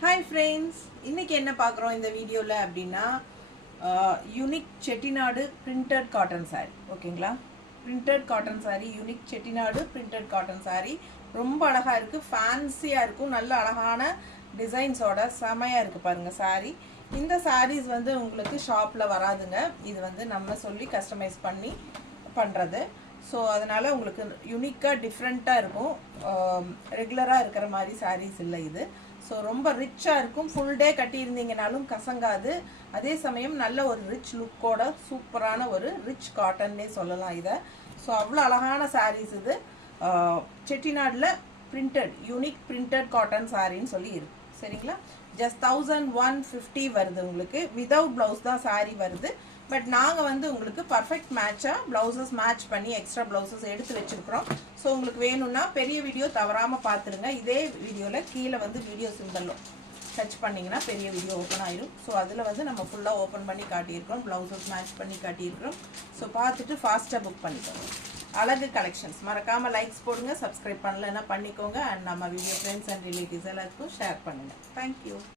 Hi friends, இன்னைக்கு என்ன பார்க்குறோம் இந்த வீடியோவில் அப்படின்னா unique Chettinad printed cotton sari. ஓகேங்களா, printed cotton sari, unique Chettinad printed cotton sari ரொம்ப அழகாக இருக்குது, ஃபேன்சியாக இருக்கும், நல்ல அழகான டிசைன்ஸோட செமையாக இருக்குது பாருங்கள் சாரீ. இந்த சாரீஸ் வந்து உங்களுக்கு ஷாப்பில் வராதுங்க, இது வந்து நம்ம சொல்லி கஸ்டமைஸ் பண்ணி பண்ணுறது. ஸோ அதனால் உங்களுக்கு யூனிக்காக டிஃப்ரெண்ட்டாக இருக்கும், ரெகுலராக இருக்கிற மாதிரி சாரீஸ் இல்லை இது. ஸோ ரொம்ப ரிச்சாக இருக்கும், ஃபுல் டே கட்டியிருந்தீங்கனாலும் கசங்காது, அதே சமயம் நல்ல ஒரு ரிச் லுக்கோட சூப்பரான ஒரு ரிச் காட்டன்னே சொல்லலாம் இதை. ஸோ அவ்வளோ அழகான சாரீஸ் இது. செட்டிநாடில் பிரிண்டட் யூனிக் பிரிண்டட் காட்டன் சாரின்னு சொல்லி இருக்கு. சரிங்களா, ஜஸ்ட் 1150 வருது உங்களுக்கு. விதவுட் ப்ளவுஸ் தான் சாரீ வருது. பட் நாங்கள் வந்து உங்களுக்கு பர்ஃபெக்ட் மேட்சாக ப்ளவுசஸ் மேட்ச் பண்ணி எக்ஸ்ட்ரா ப்ளவுசஸ் எடுத்து வச்சுருக்குறோம். ஸோ உங்களுக்கு வேணும்னா பெரிய வீடியோ தவறாமல் பார்த்துருங்க. இதே வீடியோவில் கீழே வந்து வீடியோ சிம்பிளும் டச் பண்ணிங்கன்னா பெரிய வீடியோ ஓப்பன் ஆயிடும். ஸோ அதில் வந்து நம்ம ஃபுல்லாக ஓப்பன் பண்ணி காட்டியிருக்கிறோம், ப்ளவுசஸ் மேட்ச் பண்ணி காட்டியிருக்கிறோம். ஸோ பார்த்துட்டு ஃபாஸ்ட்டாக புக் பண்ணிக்கோங்க. அழகு கலெக்ஷன்ஸ் மறக்காமல் லைக்ஸ் போடுங்க, சப்ஸ்கிரைப் பண்ணலைன்னா பண்ணிக்கோங்க. அண்ட் நம்ம வீடியோ ஃப்ரெண்ட்ஸ் அண்ட் ரிலேட்டிவ்ஸ் எல்லாத்துக்கும் ஷேர் பண்ணுங்கள். தேங்க்யூ.